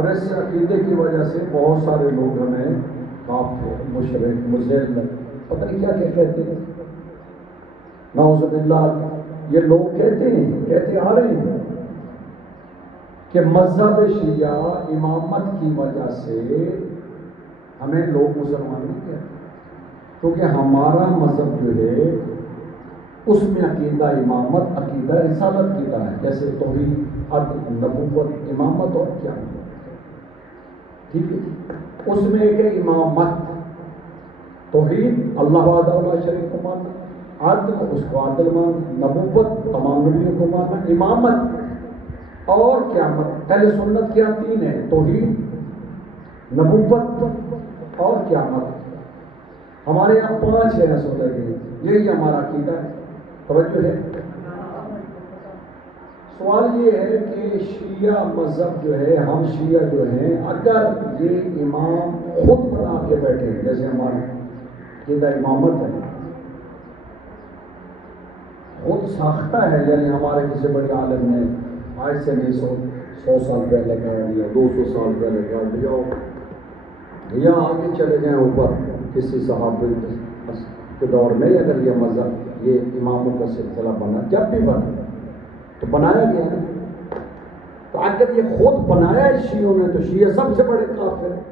اور اس عقیدے کی وجہ سے بہت سارے لوگ ہمیں کافر، مشرک، مذل، پتہ نہیں کیا کیا کہتے ہیں، نعوذ باللہ۔ یہ لوگ کہتے آ رہے ہیں کہ مذہب شیعہ امامت کی وجہ سے ہمیں لوگ مسلمان نہیں کہتے، کیونکہ ہمارا مذہب جو ہے اس میں عقیدہ امامت، عقیدہ رسالت کی طرح ہے، جیسے توحید، عدل، نبوت، امامت اور کیا، ٹھیک ہے۔ اس میں ایک ہے امامت، توحید اللہ وحدہ لا شریک کو ماننا، عدل اس کو عدل ماننا، نبوت تمام نبیوں کو ماننا، امامت اور قیامت۔ اہل سنت کیا تین ہے، توحید، نبوت اور قیامت۔ ہمارے یہاں 5 ہے رسول اللہ، یہی ہمارا عقیدہ ہے، توجہ ہے۔ سوال یہ ہے کہ شیعہ مذہب جو ہے، ہم شیعہ جو ہیں، اگر یہ امام خود بنا کے بیٹھے، جیسے ہمارا عقیدہ امامت ہے، خود ساختہ ہے، یعنی ہمارے کسی بڑے عالم نے آج سے نہیں 100 سال پہلے کہہ دیا، 200 سال پہلے کہہ دیا، یا آگے چلے جائیں اوپر کسی صحابی کے دور میں، اگر یہ مذہب، یہ اماموں کا سلسلہ بنا، جب بھی بنا تو بنایا گیا نا، تو اگر یہ خود بنایا ہے شیعوں نے تو شیعہ سب سے بڑے کافر ہیں۔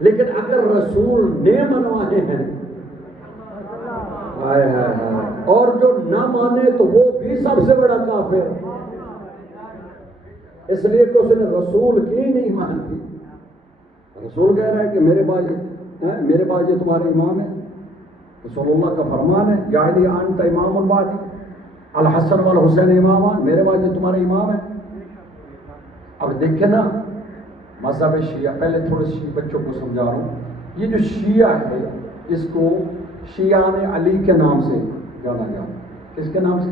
لیکن اگر رسول نے منوائے ہیں اور جو نہ مانے تو وہ بھی سب سے بڑا کافر، اس لیے کہ اس نے رسول کی نہیں مانی۔ رسول کہہ رہا ہے کہ میرے بعد یہ تمہارے امام ہے، رسول اللہ کا فرمان ہے، یا علی انت امام بعدی، الحسن والحسین امامان، میرے بعد یہ تمہارے امام ہے۔ اب دیکھیں نا مذہب شیعہ، پہلے تھوڑے بچوں کو سمجھا رہا ہوں، یہ جو شیعہ ہے اس کو شیعان علی کے نام سے جانا جاتا ہے۔ کس کے نام سے؟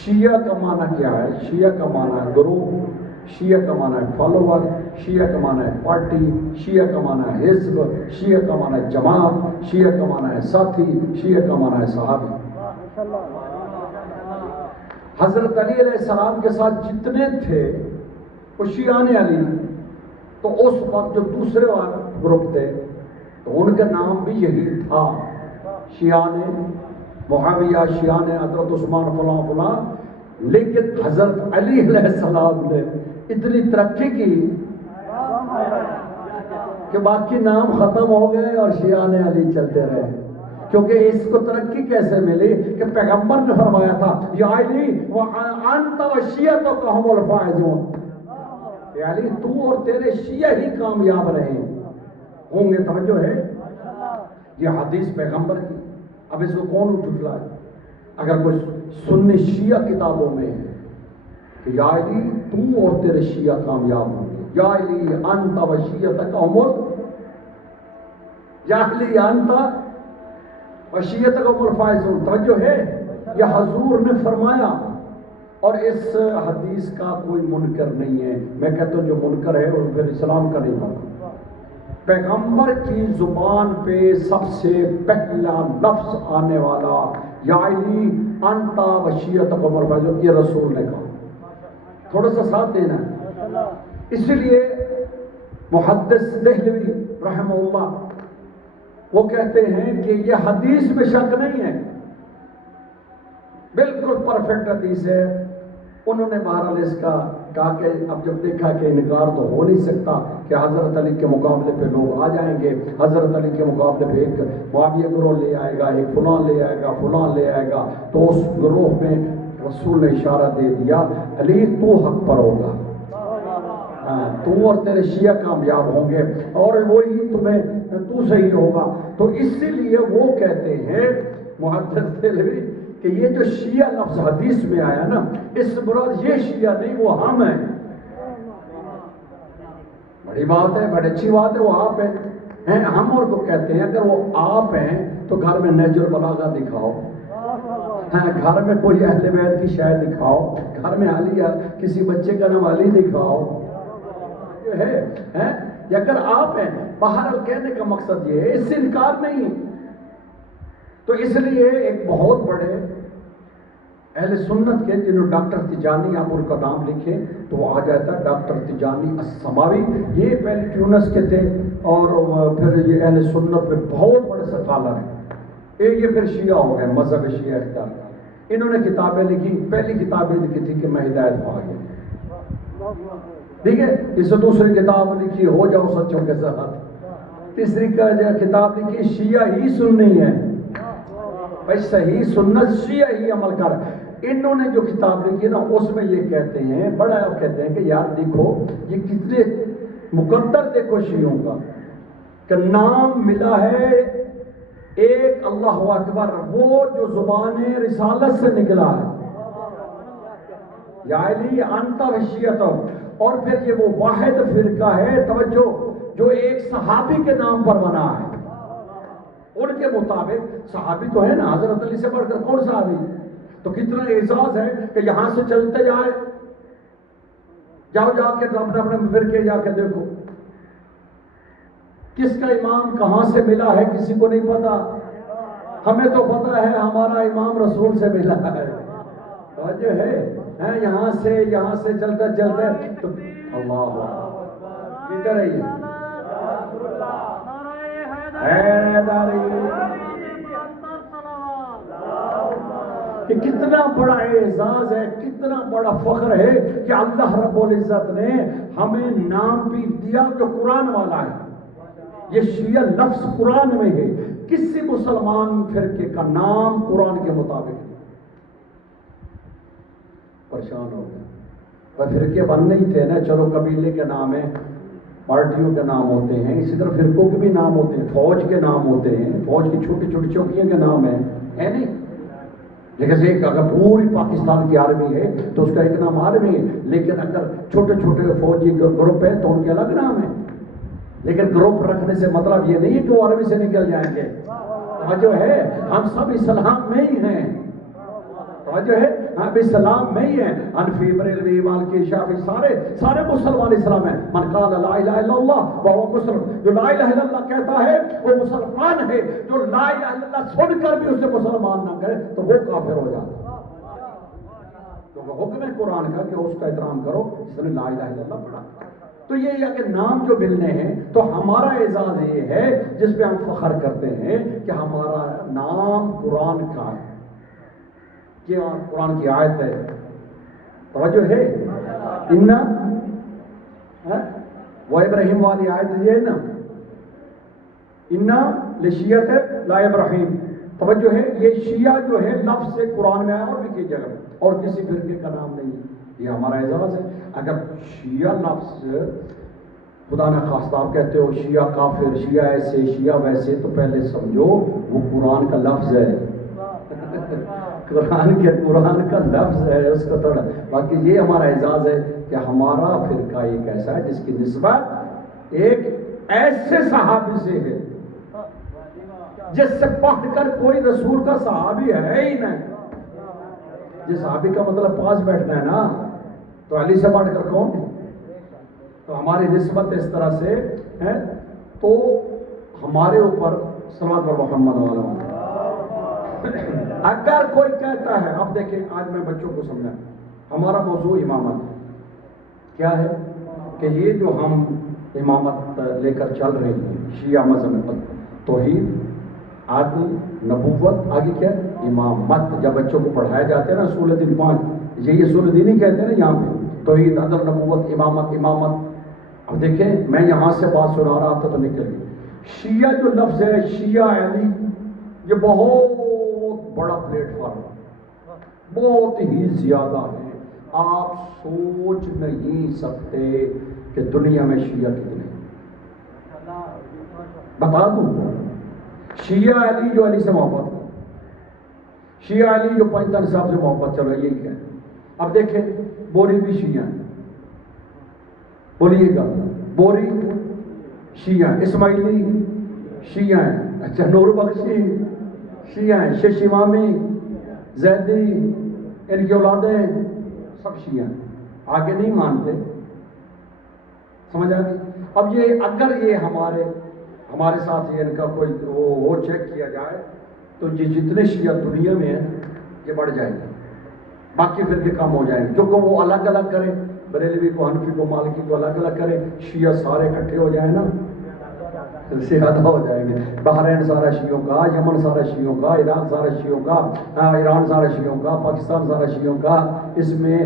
شیعہ کا معنی کیا ہے؟ شیعہ کا معنی ہے گروہ، شیعہ کا معنی ہے فالوور، شیعہ کا معنی ہے پارٹی، شیعہ کا معنی ہے حزب، شیعہ کا معنی ہے جماعت، شیعہ کا معنی ہے ساتھی، شیعہ کا معنی ہے صحابی۔ حضرت علی علیہ السلام کے ساتھ جتنے تھے وہ شیعان علی، تو اس وقت جو دوسرے گروپ تھے تو ان کا نام بھی یہی تھا، شیعان معاویہ، شیعان حضرت عثمان، فلاں فلاں۔ لیکن حضرت علی علیہ السلام نے اتنی ترقی کی کہ باقی نام ختم ہو گئے اور شیعان علی چلتے رہے، کیونکہ اس کو ترقی کیسے ملی کہ پیغمبر نے فرمایا تھا یا علی وانت وشیعتک هم الفائزون، کہ علی تو اور تیرے شیعہ ہی کامیاب رہے ہوں گے۔ توجہ ہے، یہ حدیث پیغمبر کی۔ اب اس کو کون جھٹلا ہے؟ اگر کوئی سنی شیعہ کتابوں میں ہے کہ یا علی تو اور تیرے شیعہ کامیاب ہوں گے، یا علی انت وشیعتک یا علی انت وشیعتک هم الفائزون، توجہ ہے، یہ حضور نے فرمایا، اور اس حدیث کا کوئی منکر نہیں ہے۔ میں کہتا ہوں جو منکر ہے وہ پھر اسلام کا نہیں بنا۔ پیغمبر کی زبان پہ سب سے پہلا لفظ آنے والا یا علی انت وشیعتک هم الفائزون، یہ رسول نے کہا۔ تھوڑا سا ساتھ دینا ہے۔ اس لیے محدث دہلوی رحمہ اللہ وہ کہتے ہیں کہ یہ حدیث میں شک نہیں ہے، بالکل پرفیکٹ حدیث ہے۔ انہوں نے بہرحال اس کا کہا کہ اب جب دیکھا کہ انکار تو ہو نہیں سکتا کہ حضرت علی کے مقابلے پہ لوگ آ جائیں گے، حضرت علی کے مقابلے پہ ایک معاویہ گروہ لے آئے گا، ایک فلاں لے آئے گا، فلاں لے آئے گا، تو اس گروہ میں رسول نے اشارہ دے دیا علی تو حق پر ہوگا، تو اور تیرے شیعہ کامیاب ہوں گے اور وہی تمہیں تو صحیح ہوگا۔ تو اسی لیے وہ کہتے ہیں محدث دہلوی کہ یہ جو شیعہ لفظ حدیث میں آیا نا، اس مراد یہ شیعہ نہیں، وہ ہم ہیں۔ بڑی بات ہے، بڑی اچھی بات ہے، وہ آپ ہیں، ہم اور کو کہتے ہیں اگر وہ آپ ہیں تو گھر میں نہج البلاغہ دکھاؤ، گھر میں کوئی اہل بیت کی شاید دکھاؤ، گھر میں علی کسی بچے کا نام علی دکھاؤ، ہے اگر آپ ہیں۔ باہر کہنے کا مقصد یہ ہے، اس سے انکار نہیں۔ تو اس لیے ایک بہت بڑے اہل سنت کے جنہوں ڈاکٹر تجانی آپ ان کا نام لکھیں تو وہ آ جاتا ہے ڈاکٹر تجانی السماوی، یہ پہلے ٹیونس کے تھے اور پھر یہ اہل سنت میں بہت بڑے سکالر ہیں، یہ پھر شیعہ ہو گئے، مذہب شیعہ اختیار کیا۔ انہوں نے کتابیں لکھی، پہلی کتابیں لکھی تھی کہ میں ہدایت پا گیا، ٹھیک ہے، اس سے دوسری کتاب لکھی ہو جاؤ سچوں کے ساتھ، تیسری کتاب لکھی شیعہ ہی سنی ہے، بھائی صحیح سنت شیعہ ہی عمل کر۔ انہوں نے جو کتاب لکھی نا اس میں یہ کہتے ہیں، بڑا کہتے ہیں کہ یار دیکھو یہ کتنے مقدر دیکھو شیعوں کا کہ نام ملا ہے ایک اللہ اکبر، وہ جو زبان رسالت سے نکلا ہے، یا علی انت وشیت، اور پھر یہ وہ واحد فرقہ ہے توجہ جو ایک صحابی کے نام پر بنا ہے، ان کے مطابق صحابی تو ہے نا، حضرت علی سے بڑھ کر کون صحابی؟ تو کتنا اعزاز ہے کہ یہاں سے چلتے جائے، جاؤ جا کے اپنے اپنے فرقے جا کے دیکھو کس کا امام کہاں سے ملا ہے کسی کو نہیں پتا، ہمیں تو پتا ہے ہمارا امام رسول سے ملا ہے، جو ہے یہاں سے چلتے چلتے تو اللہ کدھر ہے یہ کہ کتنا بڑا اعزاز ہے، کتنا بڑا فخر ہے کہ اللہ رب العزت نے ہمیں نام بھی دیا جو قرآن والا ہے، یہ شیعہ لفظ قرآن میں ہے، کسی مسلمان فرقے کا نام قرآن کے مطابق پریشان ہو گیا، فرقے بننے ہی تھے نا، چلو قبیلے کے نام ہیں، پارٹیوں کے نام ہوتے ہیں، اسی طرح فرقوں کے بھی نام ہوتے ہیں، فوج کے نام ہوتے ہیں، فوج کی چھوٹی چھوٹی چوکیوں کے نام ہیں، ہے نہیں؟ لیکن ایک اگر پوری پاکستان کی آرمی ہے تو اس کا ایک نام آرمی ہے، لیکن اگر چھوٹے چھوٹے فوجی گروپ ہیں تو ان کے الگ نام ہیں، لیکن گروپ رکھنے سے مطلب یہ نہیں ہے کہ وہ آرمی سے نکل جائیں گے، جو ہے ہم سب اسلام میں ہی ہیں، جو ہے ہم اسلام میں ہی ہیں، انفی بریلوی مالکی شافعی سارے مسلمان اسلام ہیں، من قال لا الہ الا اللہ وہو مسلم، جو لا الہ الا اللہ کہتا ہے وہ مسلمان ہے، جو لا الہ الا اللہ سن کر بھی اسے مسلمان نہ کرے تو وہ کافر ہو جاتا، کیونکہ حکم ہے قرآن کا کہ اس کا احترام کرو جس نے لا الہ الا اللہ پڑھا۔ تو یہ کہ نام جو ملنے ہیں تو ہمارا اعزاز یہ ہے جس پہ ہم فخر کرتے ہیں کہ ہمارا نام قرآن کا ہے، قرآن کی آیت ہے، توجہ ہے، وہ ابراہیم والی آیت یہ ہے نا، انا لشیعت لا ابراہیم، توجہ ہے، یہ شیعہ جو ہے لفظ سے قرآن میں آیا اور بھی کی جگہ اور کسی فرقے کا نام نہیں، یہ ہمارا اعزاز ہے۔ اگر شیعہ لفظ خدا نہ خواستہ آپ کہتے ہو شیعہ کافر، شیعہ ایسے شیعہ ویسے، تو پہلے سمجھو وہ قرآن کا لفظ ہے، قرآن کا لفظ ہے، اس کو تھوڑا، باقی یہ ہمارا اعزاز ہے کہ ہمارا فرقہ ایک ایسا ہے جس کی نسبت ایک ایسے صحابی سے ہے جس سے پڑھ کر کوئی رسول کا صحابی ہے ہی نہیں، جس صحابی کا مطلب پاس بیٹھنا ہے نا، تو علی سے بڑھ کر کون ہے؟ تو ہماری نسبت اس طرح سے ہے، تو ہمارے اوپر صلوات پر محمد والا۔ اگر کوئی کہتا ہے، اب دیکھیں آج میں بچوں کو سمجھا، ہمارا موضوع امامت کیا ہے کہ یہ جو ہم امامت لے کر چل رہے ہیں شیعہ مذہب میں، توحید، عدل، نبوت، آگے کیا امامت، جب بچوں کو پڑھایا جاتا ہے نا اصول دین 5، یہ اصول دین ہی کہتے ہیں نا یہاں پہ، توحید، عدل، نبوت، امامت۔ اب دیکھیں میں یہاں سے بات سنا رہا تھا تو نکل گئی، شیعہ جو لفظ ہے شیعہ علی، یہ بہت بڑا پلیٹ فارم، بہت ہی زیادہ ہے، آپ سوچ نہیں سکتے کہ دنیا میں شیعہ کتنے، بتا دوں، شیعہ علی جو علی سے محبت، شیعہ علی جو پنجتن صاحب سے محبت، چلو یہی کہ اب دیکھیں بوری بھی شیعہ ہیں، بولیے گا بوری شیعہ، اسماعیلی شیعہ ہیں، اچھا نور بخشی شیعہ ہیں، شیش امامی، زیدی، ان کی اولادیں سب شیعہ ہیں، آگے نہیں مانتے، سمجھ آ گئی؟ اب یہ اگر یہ ہمارے ساتھ یہ ان کا کوئی وہ چیک کیا جائے تو یہ جتنے شیعہ دنیا میں ہیں یہ بڑھ جائے گا، باقی فرقے کم ہو جائیں گے، کیونکہ وہ الگ الگ کرے، بریلوی کو، حنفی کو، مالکی کو الگ الگ کرے، شیعہ سارے اکٹھے ہو جائیں نا زیادہ ہو جائیں گے۔ بحرین سارا شیعوں کا، یمن سارا شیعوں کا، عراق سارا شیعوں کا، ایران سارا شیعوں کا، پاکستان سارا شیعوں کا، اس میں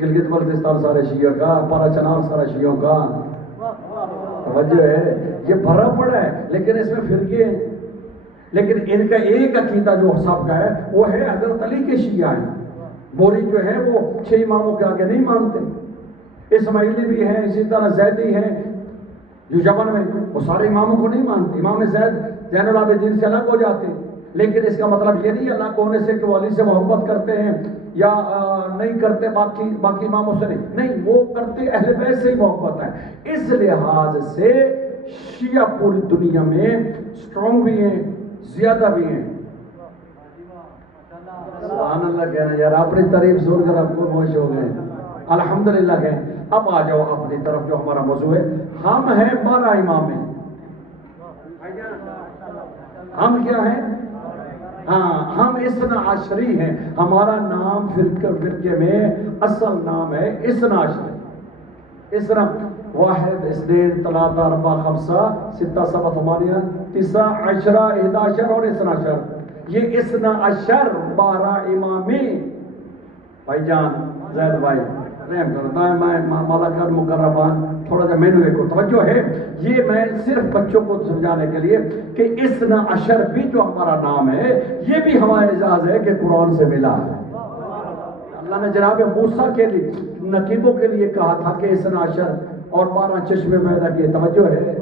گلگت بلتستان سارے شیعوں کا، پارا چنار سارا شیعوں کا، توجہ ہے، یہ بھرا پڑا ہے، لیکن اس میں فرقے ہیں، لیکن ان کا ایک عقیدہ جو سب کا ہے وہ ہے حضرت علی کے شیعہ ہیں۔ بوری جو ہے وہ 6 اماموں کے آگے نہیں مانتے، اسماعیلی بھی ہیں، اسی طرح زیدی ہیں جو یمن میں، وہ سارے اماموں کو نہیں مانتے، امام زین العابدین سے الگ ہو جاتے ہیں، لیکن اس کا مطلب یہ نہیں الگ ہونے سے کہ وہ علی سے محبت کرتے ہیں یا نہیں کرتے باقی اماموں سے نہیں، وہ کرتے اہل بیت سے ہی محبت ہے۔ اس لحاظ سے شیعہ پوری دنیا میں اسٹرانگ بھی ہیں، زیادہ بھی ہیں۔ سبحان اللہ کہنا یار، اپنی تعریف سن کر آپ کو خوش ہو گئے، الحمدللہ کہیں۔ اب آ جاؤ اپنی طرف، جو ہمارا موضوع ہے، ہم ہیں 12 امام، ہم کیا ہیں؟ ہاں، ہم اثنا عشری ہیں، ہمارا نام فرقے میں اصل نام ہے اثنا عشری۔ اثنا واحد، اثنين ثلاثة أربعة خمسة ستة سبعة ثمانية تسعة 10 11 اور اثنا عشر، یہ اثنا عشر 12 امامی۔ بھائی جان زید بھائی رحم کرو، میں ملکان مکرمان تھوڑا سا مینو ایک توجہ ہے، یہ میں صرف بچوں کو سمجھانے کے لیے کہ اثنا عشر بھی جو ہمارا نام ہے یہ بھی ہمارا اعزاز ہے کہ قرآن سے ملا ہے۔ اللہ نے جناب موسیٰ کے لیے، نقیبوں کے لیے کہا تھا کہ اثنا عشر اور 12 چشمے پیدا کیے، توجہ ہے،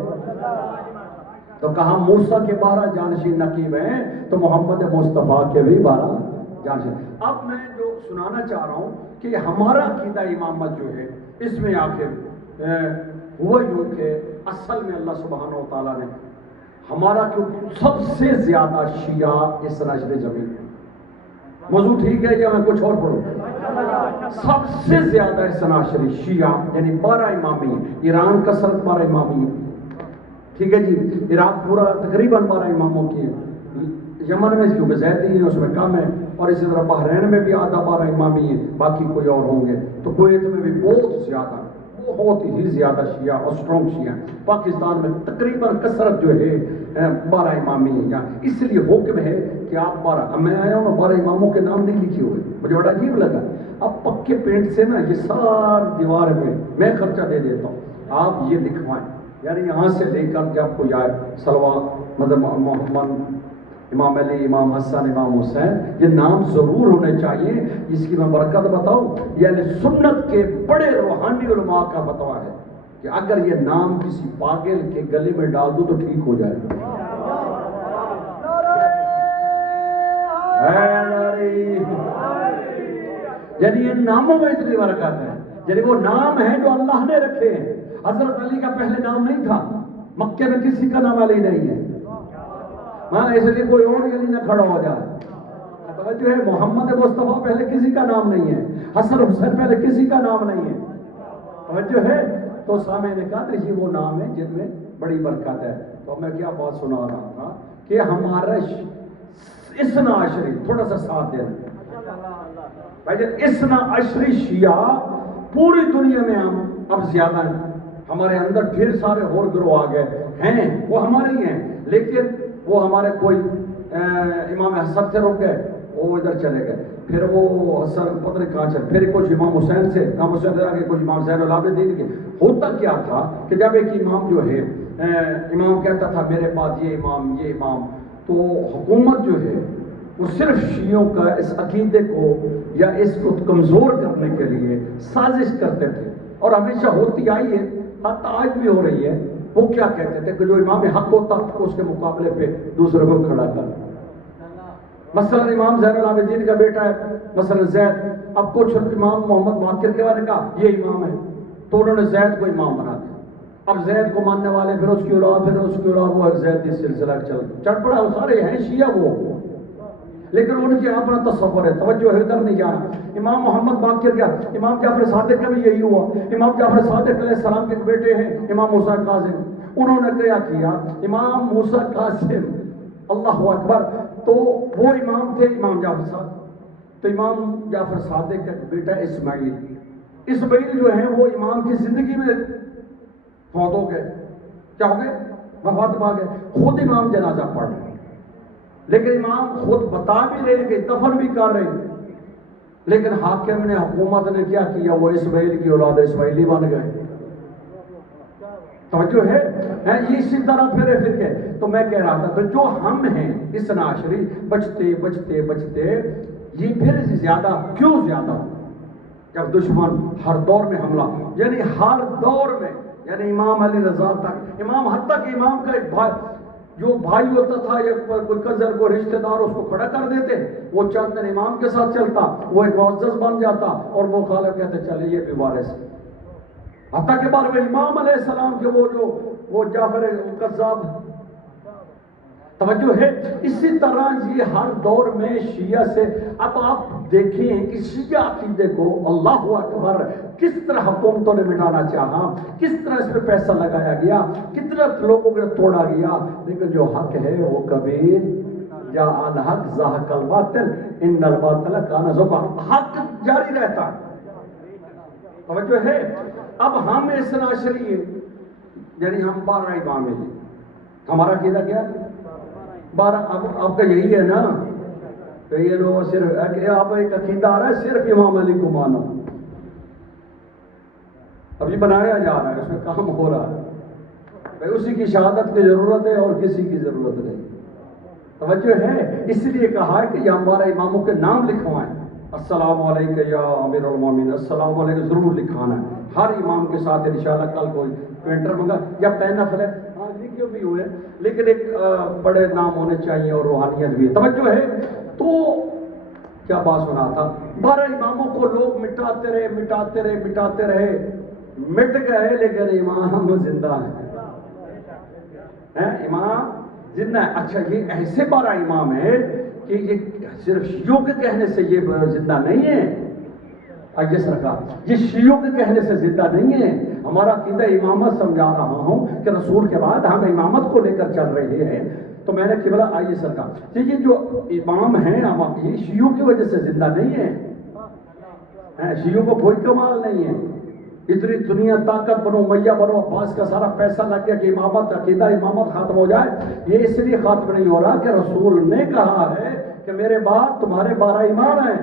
تو کہا موسیٰ کے 12 جانشین نقیب ہیں تو محمد مصطفیٰ کے بھی 12 جانشین۔ اب میں جو سنانا چاہ رہا ہوں کہ ہمارا عقیدہ امامت جو ہے، اس میں آخر ہوا یوں کہ اصل میں اللہ سبحانہ و تعالیٰ نے ہمارا سب سے زیادہ شیعہ اثنا عشری زمین ہے۔ موضوع ٹھیک ہے یا میں کچھ اور پڑھوں؟ سب سے زیادہ اثنا عشری شیعہ یعنی 12 امامی ہیں، ایران کا سرد 12 امامی ہے، ٹھیک ہے جی، عراق پورا تقریباً 12 اماموں کی ہے، یمن میں کیونکہ زیدی ہیں اس میں کم ہے، اور اسی طرح بحرین میں بھی آدھا 12 امامی ہیں، باقی کوئی اور ہوں گے، تو کویت میں بھی بہت ہی زیادہ شیعہ اور اسٹرانگ شیعہ، پاکستان میں تقریباً کثرت جو ہے 12 امامی ہیں یہاں، اس لیے حکم ہے کہ آپ 12، میں آیا ہوں 12 اماموں کے نام نہیں لکھے ہوئے، مجھے بڑا عجیب لگا، اب پکے پینٹ سے نا یہ ساری دیوار میں خرچہ دے دیتا ہوں، آپ یہ لکھوائیں، یعنی یہاں سے لے کر کے آپ کو یاد صلوات مطلب محمد، امام علی، امام حسن، امام حسین، یہ نام ضرور ہونے چاہیے۔ اس کی میں برکت بتاؤں، یعنی سنت کے بڑے روحانی علماء کا فتویٰ ہے کہ اگر یہ نام کسی پاگل کے گلے میں ڈال دو تو ٹھیک ہو جائے گا۔ یعنی یہ ناموں میں اتنی برکت ہے، یعنی وہ نام ہے جو اللہ نے رکھے ہیں۔ حضرت علی کا پہلے نام نہیں تھا، مکے میں کسی کا نام علی نہیں ہے، ہاں، اس لیے کوئی اور علی نہ کھڑا ہو جائے، توجہ ہے، محمد مصطفیٰ پہلے کسی کا نام نہیں ہے، حسن حسین پہلے کسی کا نام نہیں ہے، توجہ ہے، تو سامع نے کہا کہ یہ وہ نام ہے جن میں بڑی برکت ہے۔ تو میں کیا بات سنا رہا تھا کہ ہمارا اثنا عشری، تھوڑا سا ساتھ دینا بھائی جان، اثنا عشری شیعہ پوری دنیا میں ہم اب زیادہ ہیں، ہمارے اندر ڈھیر سارے اور گروہ آ گئے ہیں، وہ ہمارے ہی ہیں، لیکن وہ ہمارے کوئی امام حسن سے رک گئے، وہ ادھر چلے گئے، پھر وہ حسن پتہ نہیں کہاں چلے، پھر کچھ امام حسین سے آگے کچھ امام زین العابدین کے۔ ہوتا کیا تھا کہ جب ایک امام جو ہے امام کہتا تھا میرے بعد یہ امام، تو حکومت جو ہے وہ صرف شیعوں کا اس عقیدے کو یا اس کو کمزور کرنے کے لیے سازش کرتے تھے، اور ہمیشہ ہوتی آئی ہے، حتی آج بھی ہو رہی ہے۔ وہ کیا کہتے تھے کہ جو امام حق ہوتا اس کے مقابلے پہ دوسرے کو کھڑا کر، مثلا امام زین العابدین کا بیٹا ہے مثلا زید، اب کچھ امام محمد باقر کے بارے کہا یہ امام ہے، تو انہوں نے زید کو امام بنا دیا، اب زید کو ماننے والے پھر اس کی اولاد وہ ایک زید سلسلہ چڑھ پڑا، وہ سارے ہیں شیعہ وہ، لیکن ان کی اپنا تصور ہے، توجہ ہے، ادھر نہیں جانا۔ امام محمد باقر کیا، امام جعفر صادق کا بھی یہی ہوا، امام جعفر صادق علیہ السلام کے بیٹے ہیں امام موسیٰ کاظم، انہوں نے کیا کیا، امام موسیٰ کاظم، اللہ اکبر، تو وہ امام تھے امام جعفر صادق، تو امام جعفر صادق کا بیٹا اسماعیل جو ہیں وہ امام کی زندگی میں فوت ہو گئے. کیا ہو گئے؟ وفات پا گئے. خود امام جنازہ پڑھ رہے ہیں، لیکن امام خود بتا بھی رہے کہ دفن بھی کر رہے ہیں، لیکن حاکم نے، حکومت نے کیا کیا؟ وہ اسماعیل کی اولاد اسماعیلی بن گئے. توجہ ہے؟ یہ اسی طرح پھرے پھر کے. تو میں کہہ رہا تھا تو جو ہم ہیں اس ناشری بچتے بچتے بچتے یہ پھر زیادہ کیوں زیادہ ہو جب دشمن ہر دور میں حملہ، یعنی ہر دور میں، یعنی امام علی رضا تک، امام حتیٰ کہ امام کا ایک بھائی جو بھائی ہوتا تھا یا کوئی قذر کو رشتہ دار اس کو کھڑا کر دیتے، وہ چند دن امام کے ساتھ چلتا، وہ ایک معزز بن جاتا اور وہ غالب کہتے چلے یہ بھی وارث ہے. حتیٰ کہ بعد میں امام علیہ السلام کے وہ جعفر قذاب. توجہ ہے؟ اسی طرح یہ ہر دور میں شیعہ سے. اب آپ دیکھیں کہ شیعہ عقیدے کو اللہ اکبر کس طرح حکومتوں نے مٹانا چاہا، کس طرح اس پہ پیسہ لگایا گیا، کتنا لوگوں کو توڑا گیا، لیکن جو حق ہے وہ کبھی یا الحق زاہق الباطل ان الباطل کان زہوقا، حق جاری رہتا ہے. توجہ ہے؟ اب ہم اس ناشری یعنی ہم 12 امام ہیں، ہمارا عقیدہ کیا؟ 12. اب آپ کا یہی ہے نا کہ یہ لوگ صرف آپ ایک عقیدہ آ رہا ہے صرف امام علی کو مانو. اب یہ بنایا جا رہا ہے، اس میں کام ہو رہا ہے. بھائی اسی کی شہادت کی ضرورت ہے اور کسی کی ضرورت نہیں. توجہ ہے؟ اس لیے کہا ہے کہ یہ ہمارا اماموں کے نام لکھوائیں. السلام علیکم یا امیر المومنین، السلام علیکم ضرور لکھوانا ہے ہر امام کے ساتھ. انشاءاللہ کل کوئی پرنٹر منگا یا پین فلے لکھے بھی ہوئے، لیکن ایک بڑے نام ہونے چاہیے اور روحانیت بھی. توجہ ہے؟ تو کیا بات سنا تھا؟ 12 اماموں کو لوگ مٹاتے رہے، مٹ گئے، لیکن امام زندہ ہے. امام زندہ ہے. اچھا یہ ایسے 12 امام ہیں کہ یہ صرف شیعوں کے کہنے سے یہ زندہ نہیں ہے. آئیے سرکار، یہ شیعوں کے کہنے سے زندہ نہیں ہے. ہمارا عقیدہ امامت سمجھا رہا ہوں کہ رسول کے بعد ہم امامت کو لے کر چل رہے ہیں. تو میں نے قبلہ آئیے سرکار، یہ جو امام ہیں یہ شیعوں کی وجہ سے زندہ نہیں ہے. شیعوں کو کوئی کمال نہیں ہے. اتنی دنیا طاقت بنو امیہ بنو عباس کا سارا پیسہ لگ گیا کہ امامت، عقیدہ امامت ختم ہو جائے. یہ اس لیے ختم نہیں ہو رہا کہ رسول نے کہا ہے کہ میرے بعد تمہارے 12 امام ہیں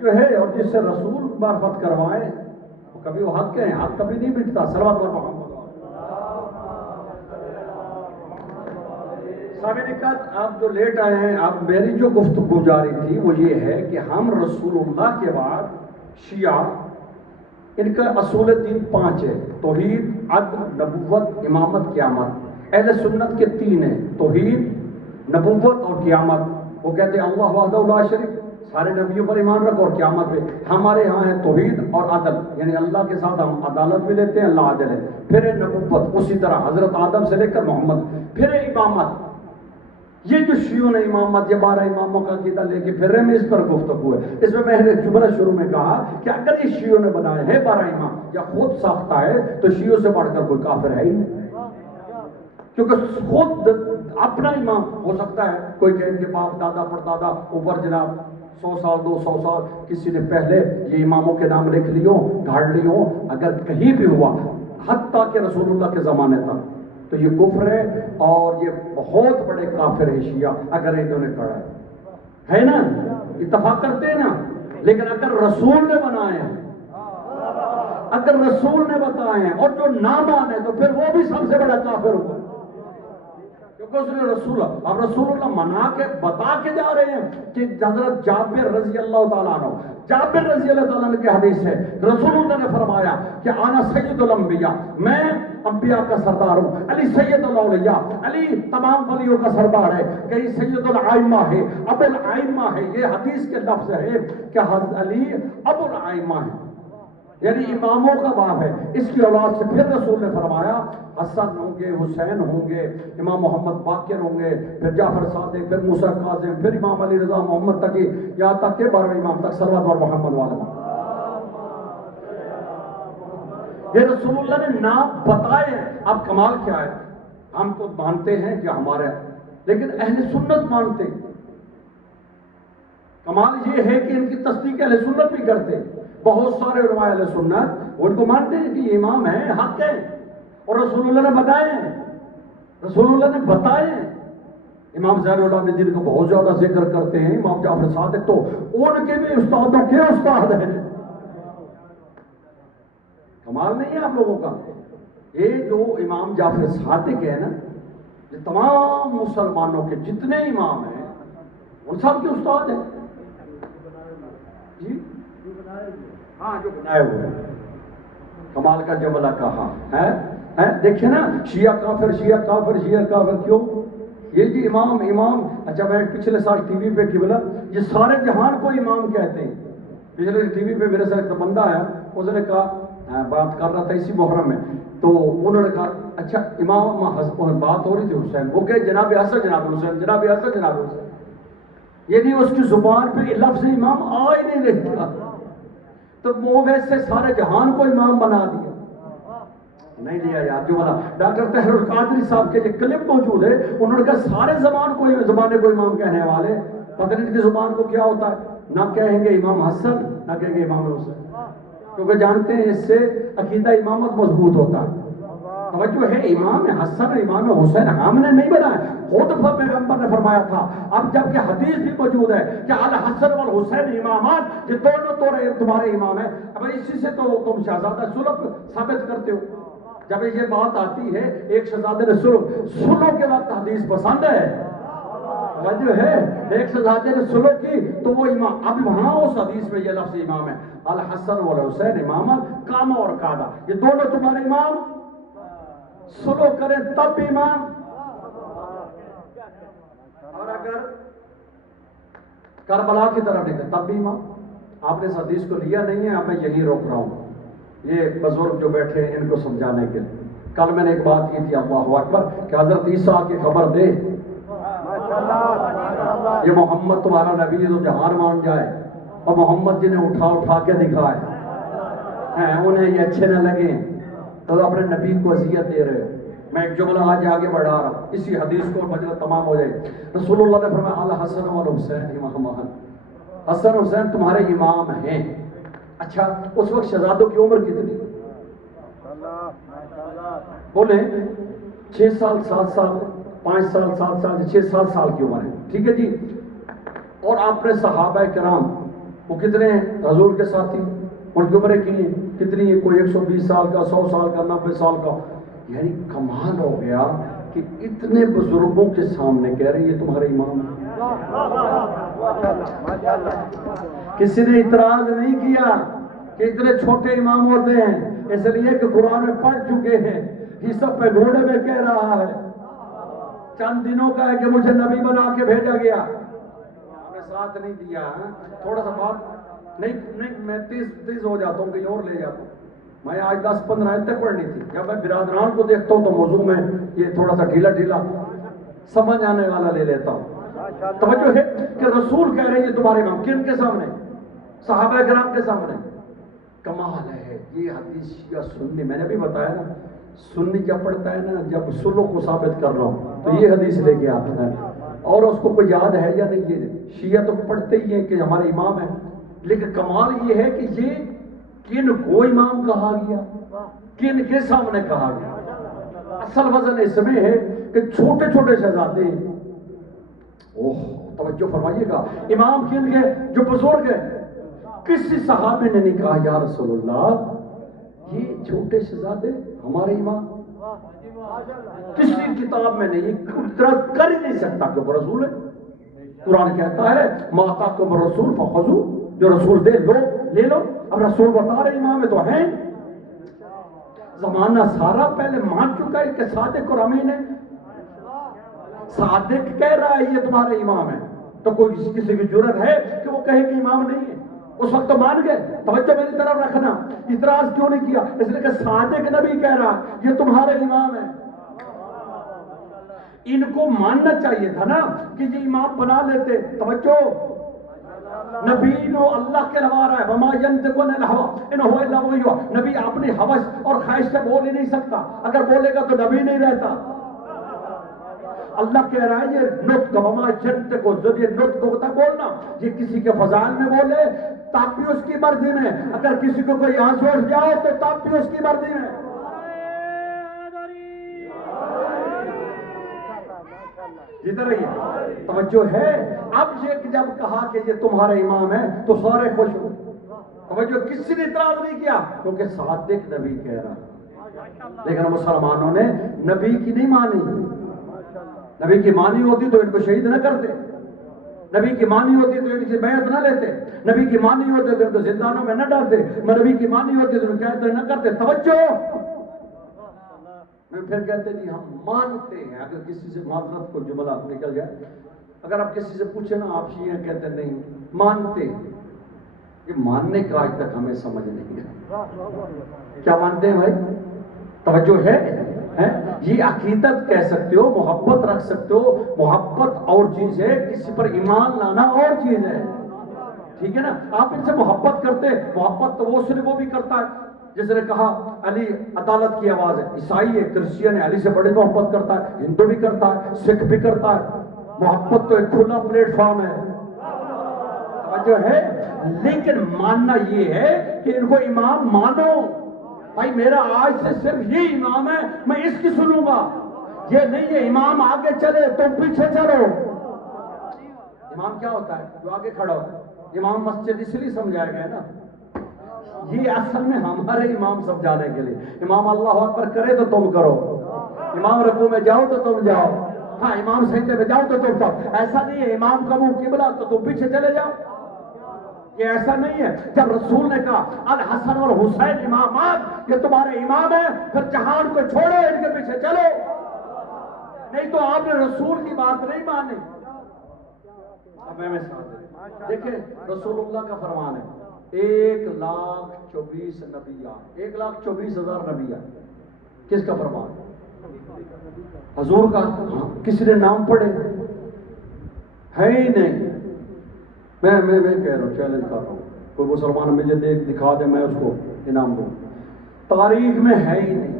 جو ہے، اور جس سے رسول معرفت کروائے کبھی وہ حق ہے. حق کبھی نہیں مٹتا. صلوات و محمد سابقات. آپ جو لیٹ آئے ہیں، اب میری جو گفتگو جاری تھی وہ یہ ہے کہ ہم رسول اللہ کے بعد شیعہ، ان کا اصول دین 5 ہے: توحید، عدل، نبوت، امامت، قیامت. اہل سنت کے 3 ہیں: توحید، نبوت اور قیامت. وہ کہتے ہیں اللہ وحدہ لا شریک، سارے نبیوں پر ایمان رکھو اور قیامت پہ. ہمارے ہاں ہے توحید اور عدل، یعنی اللہ کے ساتھ ہم عدالت بھی لیتے ہیں، اللہ عادل ہے. پھر ہے نبوت، اسی طرح حضرت آدم سے لے کر محمد. پھر ہے امامت. یہ جو شیعوں نے امامت، یہ 12 اماموں کا عقیدہ لے کے پھر رہے میں اس پر گفتگو ہے. اس میں میں نے جملہ شروع میں کہا کہ اگر یہ شیعوں نے بنائے ہیں 12 امام یا خود ساختہ ہے تو شیعوں سے بڑھ کر کوئی کافر ہے ہی نہیں. کیونکہ خود اپنا امام ہو سکتا ہے کوئی کہ ان کے باپ دادا پردادا اوپر جناب 100 سال 200 سال کسی نے پہلے یہ اماموں کے نام لکھ لیوں گھاڑ لیوں، اگر کہیں بھی ہوا حتیٰ کہ رسول اللہ کے زمانے تک، تو یہ کفر ہے اور یہ بہت بڑے کافر ہے شیعہ اگر انہوں نے کہا ہے نا. اتفاق کرتے ہیں نا. لیکن اگر رسول نے بنائے ہیں، اگر رسول نے بتائے ہیں اور جو نہ مانے تو پھر وہ بھی سب سے بڑا کافر ہوا، کیونکہ اس نے رسول اللہ منا کے بتا کے جا رہے ہیں کہ حضرت جابر رضی اللہ تعالیٰ عنہ، جابر رضی اللہ تعالیٰ عنہ کی حدیث ہے، رسول اللہ نے فرمایا کہ انا سید الانبیاء، میں انبیاء کا سردار ہوں. علی سید الاولیاء، علی تمام ولیوں کا سردار ہے. کہ سید الائمہ ہے، ابو الائمہ ہے. یہ حدیث کے لفظ ہے کہ حضرت علی ابو الائمہ ہے، یعنی اماموں کا باپ ہے. اس کی اولاد سے پھر رسول نے فرمایا حسن ہوں گے، حسین ہوں گے، امام محمد باقر ہوں گے، پھر جعفر صادق، پھر موسیٰ کاظم، پھر امام علی رضا، محمد تقی، یہاں تک کہ 12 امام تک صلوات اور محمد والا. یہ رسول اللہ نے نام بتائے ہیں. اب کمال کیا ہے، ہم تو مانتے ہیں کہ ہمارے، لیکن اہل سنت مانتے ہیں. کمال یہ ہے کہ ان کی تصدیق اہل سنت بھی کرتے. بہت سارے علماء اہل سنت ان کو مانتے ہیں کہ یہ امام ہے، حق ہے، اور رسول اللہ نے بتائے ہیں، رسول اللہ نے بتائے ہیں. امام زین العابدین کو بہت زیادہ ذکر کرتے ہیں. امام جعفر صادق تو ان کے بھی استادوں کے استاد ہیں. کمال نہیں ہے آپ لوگوں کا. یہ جو امام جعفر صادق ہے نا، یہ تمام مسلمانوں کے جتنے امام ہیں ان سب کے استاد ہیں. جی ہاں، جو بنائے ہوئے ہیں. کمال کا جملہ کہا ہے. دیکھیں نا، شیعہ کافر، شیعہ کافر، شیعہ کافر. کیوں؟ یہ جی امام. اچھا، میں پچھلے سال ٹی وی پہ کی بولا، یہ سارے جہان کو امام کہتے ہیں. پچھلے ٹی وی پہ میرے ساتھ ایک بندہ آیا، اس نے کہا، بات کر رہا تھا اسی محرم میں، تو انہوں نے کہا اچھا امام، بات ہو رہی تھی حسین، وہ کہ جناب حسن جناب حسین، جناب حسن جناب حسین. یعنی اس کی زبان پہ لفظ امام آ ہی نہیں رہتا، تو وہ ویسے سارے جہان کو امام بنا دیا. نہیں دیا یار. جو بولا ڈاکٹر طاہر القادری صاحب کے یہ کلپ موجود ہے، انہوں نے کہا سارے زمانے کو امام کہنے والے، پتہ نہیں کہ زبان کو کیا ہوتا ہے، نہ کہیں گے امام حسن، نہ کہیں گے امام حسین، کیونکہ جانتے ہیں اس سے عقیدہ امامت مضبوط ہوتا ہے. توجہ ہے، امام حسن امام حسین ہم نے نہیں بنایا، خود پیغمبر نے فرمایا تھا. اب جب کہ حدیث بھی موجود ہے کہ الحسن والحسین امامان، یہ دونوں تمہارے امام ہیں. اب اسی سے تو تم شہزادہ سلب ثابت کرتے ہو. جب یہ بات آتی ہے ایک شہزادے نے سلو کے وقت حدیث پسند ہے، جو ہے ایک شہزادے نے سلو کی تو وہ امام. اب وہاں اس حدیث میں یہ لفظ امام ہے، الحسن والحسین اماما قام اور قعدہ، یہ دونوں تمہارے امام. سلو کریں تب امام، اور اگر کربلا کی طرف نکلے تب بھی امام. آپ نے اس حدیث کو لیا نہیں ہے، اب میں یہی روک رہا ہوں یہ بزرگ جو بیٹھے ہیں ان کو سمجھانے کے لیے. کل میں نے ایک بات کی تھی، اللہ اکبر، کہ حضرت عیسیٰ کی خبر دے، یہ محمد تمہارا نبی تو جہان مان جائے، اور محمد جنہیں اٹھا کے دکھائے، انہیں یہ اچھے نہ لگے تو اپنے نبی کو اذیت دے رہے ہو. میں ایک جملہ آج آگے بڑھا رہا ہوں، اسی حدیث کو مجلس تمام ہو جائے. رسول اللہ نے فرمایا الحسن والحسین امامان، حسن حسین تمہارے امام ہیں. اچھا، اس وقت شہزادوں کی عمر کتنی؟ بولیں 6 سال 7 سال 5 سال 7 سال 6 7 سال کی عمر ہے. ٹھیک ہے جی. اور آپ نے صحابہ کرام وہ کتنے ہیں حضور کے ساتھی، ان کی عمریں کتنی ہیں؟ کوئی 120 سال کا، 100 سال کا، 90 سال کا. یعنی کمال ہو گیا کہ اتنے بزرگوں کے سامنے کہہ رہے ہیں یہ تمہارے امام ہیں. کسی نے اعتراض نہیں کیا کہ اتنے چھوٹے امام ہوتے ہیں، اس لیے کہ قرآن میں پڑھ چکے ہیں. یہ سب پہ گھوڑے میں کہہ رہا ہے، چند دنوں کا ہے کہ مجھے نبی بنا کے بھیجا گیا. ہمیں ساتھ نہیں دیا. تھوڑا سا بات نہیں میں تیز ہو جاتا ہوں، کہیں اور لے جاتا ہوں. میں آج 10-15 آیتیں پڑھنی تھی. جب میں برادران کو دیکھتا ہوں تو موضوع میں یہ تھوڑا سا ڈھیلا سمجھ آنے والا لے لیتا ہوں. توجہ ہے کہ رسول کہہ رہے ہیں یہ تمہارے امام. کن کے سامنے؟ صحابہ کرام کے سامنے. کمال ہے یہ حدیث یا سنی. میں نے بھی بتایا نا، سنی کیا پڑھتا ہے نا، جب سلو کو ثابت کر رہا ہوں تو یہ حدیث لے کے آتا ہے، اور اس کو کوئی یاد ہے یا نہیں. یہ شیعہ تو پڑھتے ہی ہیں کہ ہمارے امام ہیں، لیکن کمال یہ ہے کہ یہ کن کو امام کہا گیا، کن کے سامنے کہا گیا. اصل وزن اس میں ہے کہ چھوٹے چھوٹے شہزادے. توجہ فرمائیے گا، امام کن کے؟ جو بزرگ ہیں. کسی صحابی نے نہیں کہا یا رسول اللہ یہ چھوٹے شہزادے ہمارے امام. کسی کتاب میں نہیں، اعتراض کر ہی نہیں سکتا کیونکہ رسول ہے. قرآن کہتا ہے ما آتاکم الرسول فخذوہ، جو رسول دے لو لے لو. اب رسول بتا رہے امام تو ہیں. زمانہ سارا پہلے مان چکا ہے کہ صادق اور امین ہے. صادق کہہ رہا ہے یہ تمہارے امام ہے، تو کوئی کسی کی جرت ہے کہ وہ کہے کہ امام نہیں ہے؟ اس وقت تو مان گئے. توجہ میری طرف رکھنا، اعتراض کیوں نہیں کیا؟ اس لیے کہ صادق نبی کہہ رہا یہ تمہارے امام ہے. ان کو ماننا چاہیے تھا نا کہ یہ امام بنا لیتے. توجہ، نبی نو اللہ کے علاوہ رہا ہے، وما ينطق عن الهوى ان هو الا وحی. نبی اپنی ہوس اور خواہش سے بول ہی نہیں سکتا. اگر بولے گا تو نبی نہیں رہتا. اللہ کہہ رہا ہے یہ نطق وما ينطق جب یہ نطق ہوتا ہے بولنا، یہ کسی کے فضائل میں بولے تب بھی اس کی مرضی میں، اگر کسی کو کوئی یہاں سے اٹھ جائے تو تب بھی اس کی مرضی میں۔ جدھر رہیے توجہ ہے۔ اب یہ جب کہا کہ یہ تمہارے امام ہے تو سارے خوش ہو، توجہ کسی نے اعتراض نہیں کیا کیونکہ صادق نبی کہہ رہا۔ لیکن مسلمانوں نے نبی کی نہیں مانی، نبی کی مانی ہوتی تو ان کو شہید نہ کرتے، نبی کی مانی ہوتی تو ان کی بیعت نہ لیتے، نبی کی مانی ہوتی تو ان کو زندانوں میں نہ ڈالتے، نبی کی مانی ہوتی تو ان کو نہ کرتے۔ توجہ، میں پھر کہتے جی ہم مانتے ہیں، اگر کسی سے معذرت کو جملہ نکل جائے، اگر آپ کسی سے پوچھیں نا آپ شیعہ کہتے نہیں مانتے، یہ ماننے کا آج تک ہمیں سمجھ نہیں ہے، کیا مانتے ہیں بھائی؟ توجہ ہے؟ یہ عقیدت کہہ سکتے ہو، محبت رکھ سکتے ہو، محبت اور چیز ہے، کسی پر ایمان لانا اور چیز ہے، ٹھیک ہے نا؟ آپ ان سے محبت کرتے، محبت تو وہ صرف وہ بھی کرتا ہے جس نے کہا علی عدالت کی آواز ہے، عیسائی ہے، کرسچین ہے، علی سے بڑی محبت کرتا ہے، ہندو بھی کرتا ہے، سکھ بھی کرتا ہے، محبت تو ایک کھلا پلیٹ فارم ہے، توجہ ہے؟ لیکن ماننا یہ ہے کہ ان کو امام مانو، بھائی میرا آج سے صرف یہ امام ہے، میں اس کی سنوں گا، یہ نہیں ہے امام آگے چلے تم پیچھے چلو۔ امام کیا ہوتا ہے؟ جو آگے کھڑا ہو، امام مسجد اس لیے سمجھایا گیا ہے نا، یہ اصل میں ہمارے امام سمجھانے کے لیے، امام اللہ اکبر کرے تو تم کرو، امام رکوع میں جاؤ تو تم جاؤ، ہاں امام سجدے میں جاؤ تو تم جاؤ، ایسا نہیں ہے امام کا منہ قبلہ تو تم پیچھے چلے جاؤ، یہ ایسا نہیں ہے۔ جب رسول نے کہا الحسن اور حسین امامات، یہ تمہارے امام ہیں، پھر جہان کو چھوڑو ان کے پیچھے چلو، نہیں تو آپ نے رسول کی بات نہیں مانی۔ اب میں ساتھ دیکھیں رسول اللہ کا فرمان ہے 1,24,000 نبیات، 1,24,000 نبیات، کس کا فرمان؟ حضور کا۔ کسی نے نام پڑھے ہے ہی نہیں، میں کہہ رہا ہوں، چیلنج کر رہا ہوں، کوئی مسلمان مجھے دکھا دے میں اس کو انعام دوں، تاریخ میں ہے ہی نہیں،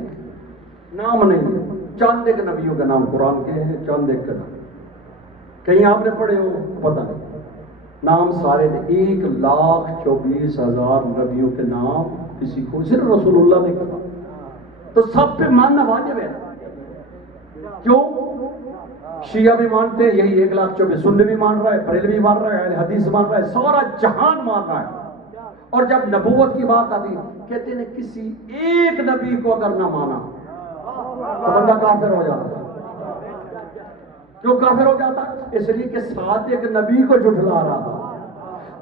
نام نہیں، چند ایک نبیوں کے نام قرآن کے ہیں، چند ایک کے نام کہیں آپ نے پڑھے ہو پتہ نہیں، نام سارے نے 1,24,000 نبیوں کے نام کسی کو صرف رسول اللہ نے کہا، تو سب پہ ماننا واجب ہے۔ کیوں؟ شیعہ بھی مانتے ہیں یہی 1,24,000، سنی بھی مان رہا ہے، بریلوی بھی مان رہا ہے، اہل حدیث مان رہا ہے، سارا جہان مان رہا ہے، اور جب نبوت کی بات آتی کہتے ہیں کسی ایک نبی کو اگر نہ مانا تو بندہ کافر ہو جاتا ہے۔ کیوں کافر ہو جاتا؟ اس لیے کہ ساتھ ایک نبی کو جھٹلا رہا تھا۔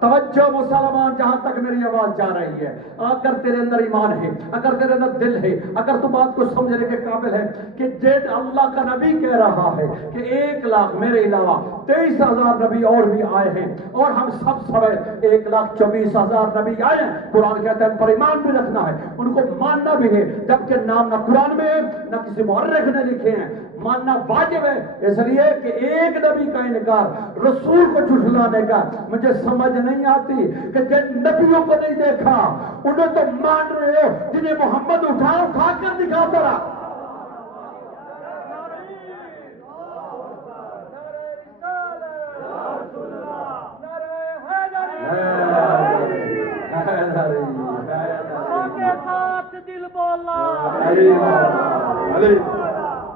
توجہ مسلمان، جہاں تک میری آواز جا رہی ہے، اگر تیرے اندر ایمان ہے، اگر تیرے اندر دل ہے، اگر تو بات کو سمجھنے کے قابل ہے کہ جیت اللہ کا نبی کہہ رہا ہے کہ 1,00,000 میرے علاوہ 23,000 نبی اور بھی آئے ہیں، اور ہم سب 1,24,000 نبی آئے ہیں، قرآن کہتا ہے ان پر ایمان بھی رکھنا ہے، ان کو ماننا بھی ہے، جبکہ نام نہ قرآن میں ہے نہ کسی مورخ نے لکھے ہیں، ماننا واجب ہے۔ اس لیے کہ ایک نبی کا انکار، رسول کو جھٹلانے کا مجھے سمجھ نہیں آتی کہ جن نبیوں کو نہیں دیکھا انہیں تو مان رہے ہو جنہیں محمد اٹھا کر دکھاتا رہا۔ کے ساتھ دل بولا،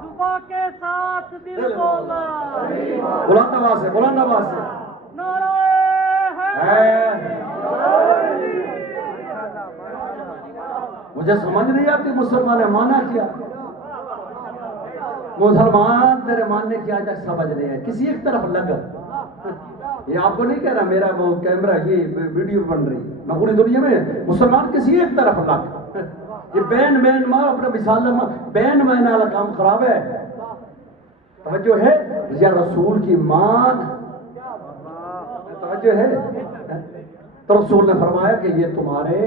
دعا کے ساتھ دل بولا، بلند آواز سے، بلند آواز سے، نعرہ مجھے سمجھ نہیں آتی مسلمان نے مانا کیا، مسلمان تیرے ماننے کی آج تک سمجھ نہیں ہے، کسی ایک طرف لگا، یہ آپ کو نہیں کہہ رہا میرا وہ کیمرہ یہ ویڈیو بن رہی میں پوری دنیا میں، مسلمان کسی ایک طرف لگ، یہ بین مار اپنے مثال میں بین مین والا کام خراب ہے۔ توجہ ہے یا رسول کی مان، توجہ ہے، تو رسول نے فرمایا کہ یہ تمہارے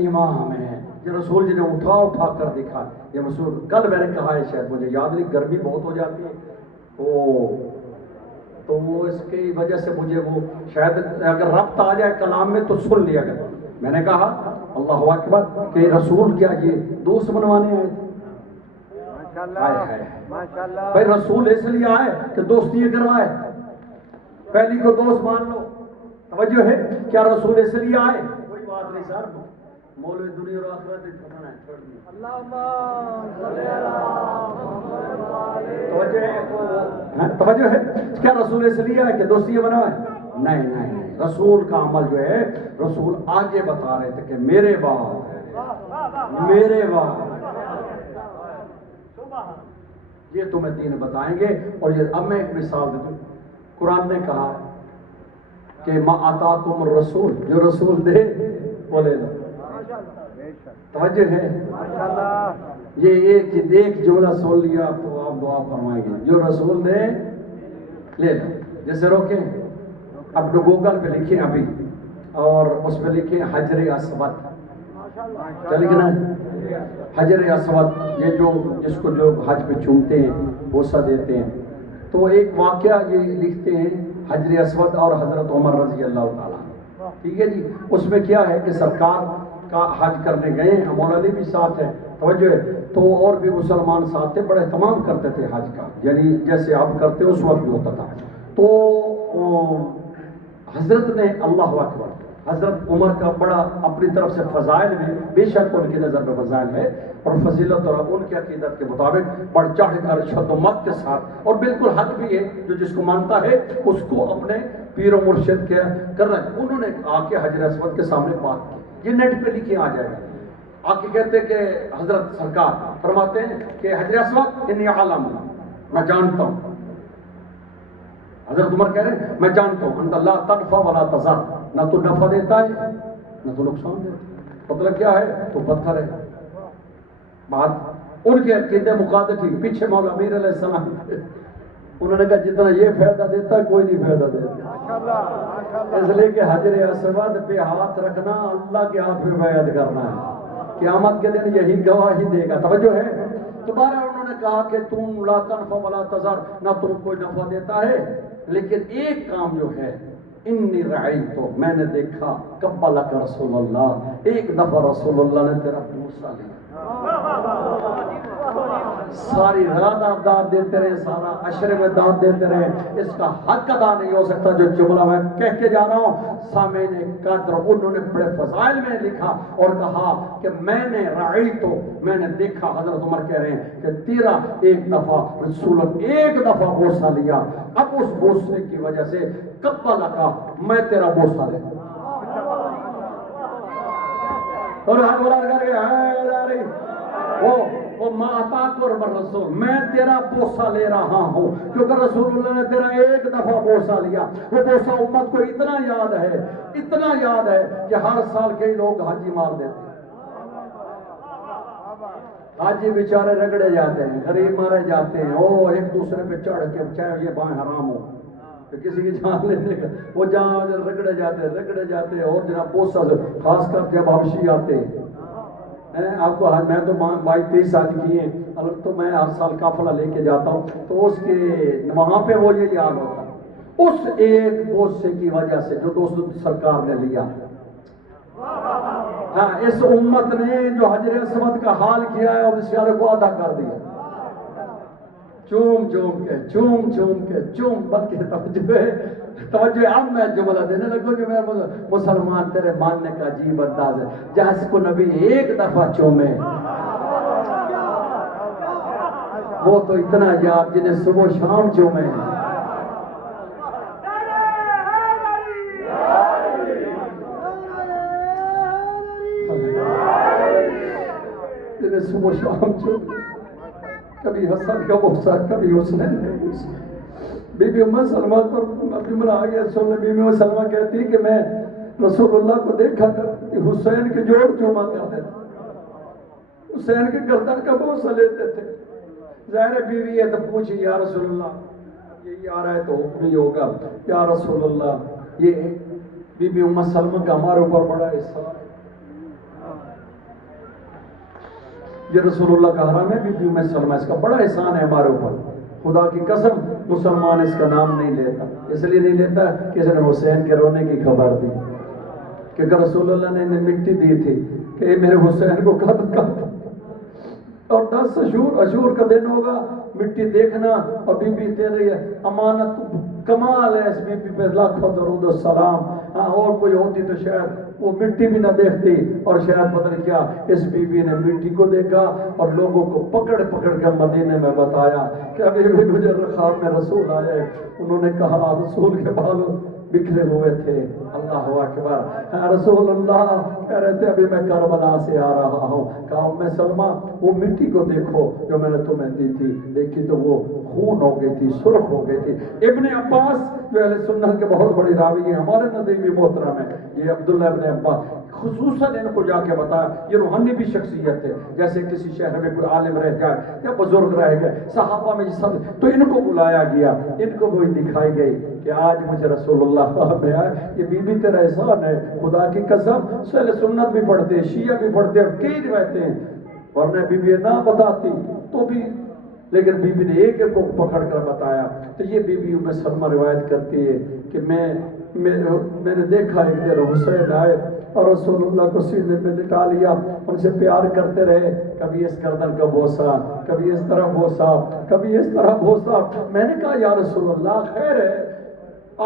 امام ہیں، یہ رسول جنہیں اٹھا کر دکھا، یہ رسول کل میں نے کہا ہے شاید مجھے یاد نہیں، گرمی بہت ہو جاتی ہے تو وہ اس کی وجہ سے مجھے وہ شاید اگر ربط آ جائے کلام میں تو سن لیا گیا، میں نے کہا اللہ اکبر کہ رسول کیا یہ دوست بنوانے آئے تھے، بھائی رسول اس لیے آئے کہ دوستی کروائے، پہلی کو دوست مان لو، توجہ ہے؟ کیا رسول اس لیے آئے؟ کوئی بات نہیں سر، مولوی دنیا اور آخرت چھوڑنا ہے، چھوڑ دیا۔ توجہ ہے؟ توجہ ہے؟ کیا رسول اس لیے آئے کہ دوستی بنوائے؟ نہیں نہیں نہیں، رسول کا عمل جو ہے، رسول آگے بتا رہے تھے کہ میرے بعد، میرے بعد یہ تمہیں دین بتائیں گے۔ اور یہ اب میں ایک مثال دیتا ہوں، قرآن نے کہا کہ ما آتاکم الرسول، جو رسول دے وہ لے لو۔ توجہ ہے؟ یہ ایک جملہ سن لیا تو آپ دعا فرمائیں گے، جو رسول دے لے لو۔ جیسے روکیں، اب گوگل پہ لکھیں ابھی اور اس پہ لکھیں حجر اسود، کیا لکھنا ہے؟ حجر اسود، یہ جو جس کو جو حج پہ چومتے ہیں، بوسہ دیتے ہیں، تو ایک واقعہ یہ لکھتے ہیں حجر اسود اور حضرت عمر رضی اللہ تعالیٰ، ٹھیک ہے جی۔ اس میں کیا ہے کہ سرکار کا حج کرنے گئے ہیں، مولا علی بھی ساتھ ہے، توجہ ہے، تو اور بھی مسلمان ساتھ تھے، بڑے اہتمام کرتے تھے حج کا، یعنی جیسے آپ کرتے اس وقت بھی ہوتا تھا۔ تو حضرت نے اللہ اکبر، حضرت عمر کا بڑا اپنی طرف سے فضائل میں، بے شک ان کی نظر میں فضائل ہے اور فضیلت، اور ان کی عقیدت کے مطابق بڑھ چڑھ کر شد و مت کے ساتھ، اور بالکل حق بھی ہے، جو جس کو مانتا ہے اس کو اپنے پیر و مرشد کے کر رہے ہیں۔ انہوں نے آ کے حجر اسود کے سامنے بات کی، یہ نیٹ پہ لکھے آ جائے گا۔ آ کے کہتے کہ حضرت سرکار فرماتے ہیں کہ حجر اسود انی عالم، میں جانتا ہوں، حضرت عمر کہہ رہے ہیں میں جانتا ہوں، انت لا تنفع ولا تضر، نہ تو نفع دیتا ہے نہ تو نقصان دیتا ہے، مطلب کیا ہے؟ تو پتھر ہے۔ بات ان کے عقیدے مقادر تھی، پیچھے مولا امیر علیہ السلام انہوں نے کہا جتنا یہ فائدہ دیتا ہے کوئی نہیں فائدہ دیتا، اس لیے کہ حجر اسود پہ ہاتھ رکھنا اللہ کے ہاتھ میں بیعت کرنا ہے، قیامت کے دن یہی گواہی دے گا۔ توجہ ہے؟ دوبارہ انہوں نے کہا کہ تم لا تنفع ولا تضر، نہ تم کوئی نفع دیتا ہے، لیکن ایک کام جو ہے، انی رعیت، میں نے دیکھا قبلک رسول اللہ، ایک دفعہ رسول اللہ نے تیرا بوسہ لیا، ساری رات آپ داد دیتے رہے، سارا عشرے میں داد دیتے رہے، اس کا حق ادا نہیں ہو سکتا جو جملہ میں کہہ کے جا رہا ہوں۔ سامعین قدر انہوں نے بڑے فضائل میں لکھا اور کہا کہ میں نے رعیت، میں نے دیکھا، حضرت عمر کہہ رہے ہیں کہ تیرا ایک دفعہ رسول ایک دفعہ بوسہ لیا، اب اس بوسے کی وجہ سے قبلک، میں تیرا بوسہ لے اور ہاتھ بلا کر کے وہ ما آتاک اور رسول، میں تیرا بوسہ لے رہا ہوں، کیونکہ رسول اللہ نے تیرا ایک دفعہ بوسہ لیا۔ وہ بوسہ امت کو اتنا یاد ہے، اتنا یاد ہے کہ ہر سال کئی لوگ حاجی مار دیتے ہیں، حاجی بیچارے رگڑے جاتے ہیں، غریب مارے جاتے ہیں، وہ ایک دوسرے پہ چڑھ کے، چاہے یہ بائیں حرام ہو کہ کسی کی جان لینے کا، وہ جہاں رگڑے جاتے ہیں، اور جناب بوسہ سے خاص کر جب حبشی آتے ہیں، آپ کو میں تو 22-23 سال کی ہیں، الگ تو میں ہر سال قافلہ لے کے جاتا ہوں، تو اس کے وہاں پہ وہ یہ یاد ہوتا ہے اس ایک بوسے کی وجہ سے جو دوست سرکار نے لیا۔ ہاں، اس امت نے جو حجر اسود کا حال کیا ہے اور اس پیارے کو ادا کر دیا، چوم کے بلکہ توجہ اب میں جملہ دینے لگوں کہ میرے مسلمان تیرے ماننے کا عجیب انداز ہے، جہاں کو نبی ایک دفعہ چومے وہ تو اتنا یاد جنہیں صبح شام چومے، جنہیں صبح شام چومے، کبھی حسن کا بوسہ، کبھی حسین کا بوسہ۔ بی بی ام سلمہ پر جملہ آ گیا، سننے بی بی ام سلمہ کہتی کہ میں رسول اللہ کو دیکھا کرتی، حسین کے جوڑ چوما کرتے تھے، حسین کے گردن کا بوسہ لیتے تھے۔ ظاہر بیوی ہے تو پوچھی یا رسول اللہ یہی آ رہا ہے تو حکم ہی ہوگا، یا رسول اللہ یہ بی بی ام سلمہ کا ہمارے اوپر بڑا احسان ہے، یہ رسول اللہ کا حرام ہے، بی بی ام سلمہ اس کا بڑا احسان ہے ہمارے اوپر، خدا کی قسم مسلمان اس کا نام نہیں لیتا، اس لیے نہیں لیتا کہ اس نے حسین کے رونے کی خبر دی، کہ رسول اللہ نے انہیں مٹی دی تھی کہ میرے حسین کو قتل کر، اور 10 اشور کا دن ہوگا، مٹی دیکھنا، اور بی بی تیری امانت کمال ہے، اس بی بی پہ لاکھوں درود و سلام. ہاں اور کوئی ہوتی تو شاید وہ مٹی بھی نہ دیکھتی، اور شاید پتہ نہیں کیا اس بی بی نے مٹی کو دیکھا اور لوگوں کو پکڑ پکڑ کے مدینے میں بتایا کہ ابھی بھی مجھے خواب میں رسول آئے، انہوں نے کہا رسول کے بال بکھرے ہوئے تھے. اللہ اکبر. رسول اللہ کہہ رہے تھے ابھی میں کربلا سے آ رہا ہوں. کہا ام سلمہ وہ مٹی کو دیکھو جو میں نے تمہیں دی تھی، دیکھی تو وہ خون ہو گئی تھی، سرخ ہو گئی تھی. ابن عباس جو اہل سنت کے بہت بڑی راوی ہیں، ہمارے نزدیک بھی محترم ہے، یہ عبداللہ ابن عباس خصوصاً ان کو جا کے بتایا. یہ روحانی بھی شخصیت ہے، جیسے کسی شہر میں کوئی عالم رہ جائے یا بزرگ رہ گئے، صحابہ میں یہ سب، تو ان کو بلایا گیا، ان کو وہی دکھائی گئی کہ آج مجھے رسول اللہ خواب میں آئے. یہ بی بی تیرا احسان ہے، خدا کی قسم. اہل سنت بھی پڑھتے ہیں، شیعہ بھی پڑھتے ہیں، اور کئی روایتیں ہیں، ورنہ بی بی نہ بتاتی تو بھی، لیکن بی بی نے ایک ایک کو پکڑ کر بتایا. تو یہ بی بی ام سلمہ روایت کرتی ہے کہ میں نے دیکھا ایک دن حسین آئے اور رسول اللہ کو سینے پہ لٹا لیا، ان سے پیار کرتے رہے، کبھی اس گردن کا بوسا، کبھی اس طرح بوسا، کبھی اس طرح بوسا. میں نے کہا یا رسول اللہ خیر ہے،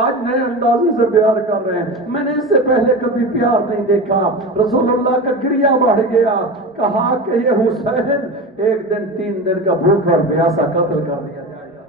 آج نئے اندازے سے پیار کر رہے ہیں، میں نے اس سے پہلے کبھی پیار نہیں دیکھا. رسول اللہ کا گریہ بڑھ گیا. کہا کہ یہ حسین ایک دن 3 دن کا بھوک اور پیاسا قتل کر دیا جائے گا.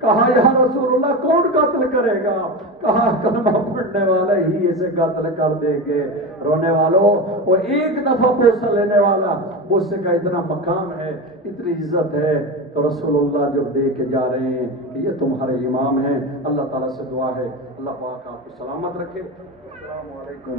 کہا یا رسول اللہ کون قتل کرے گا؟ کہا کلمہ پڑھنے والا ہی اسے قتل کر دیں گے. رونے والوں، وہ ایک دفعہ بوسہ لینے والا، بوسے کا اتنا مقام ہے، اتنی عزت ہے. تو رسول اللہ جب دے کے جا رہے ہیں کہ یہ تمہارے امام ہیں، اللہ تعالیٰ سے دعا ہے اللہ پاک آپ کو سلامت رکھے. السلام علیکم.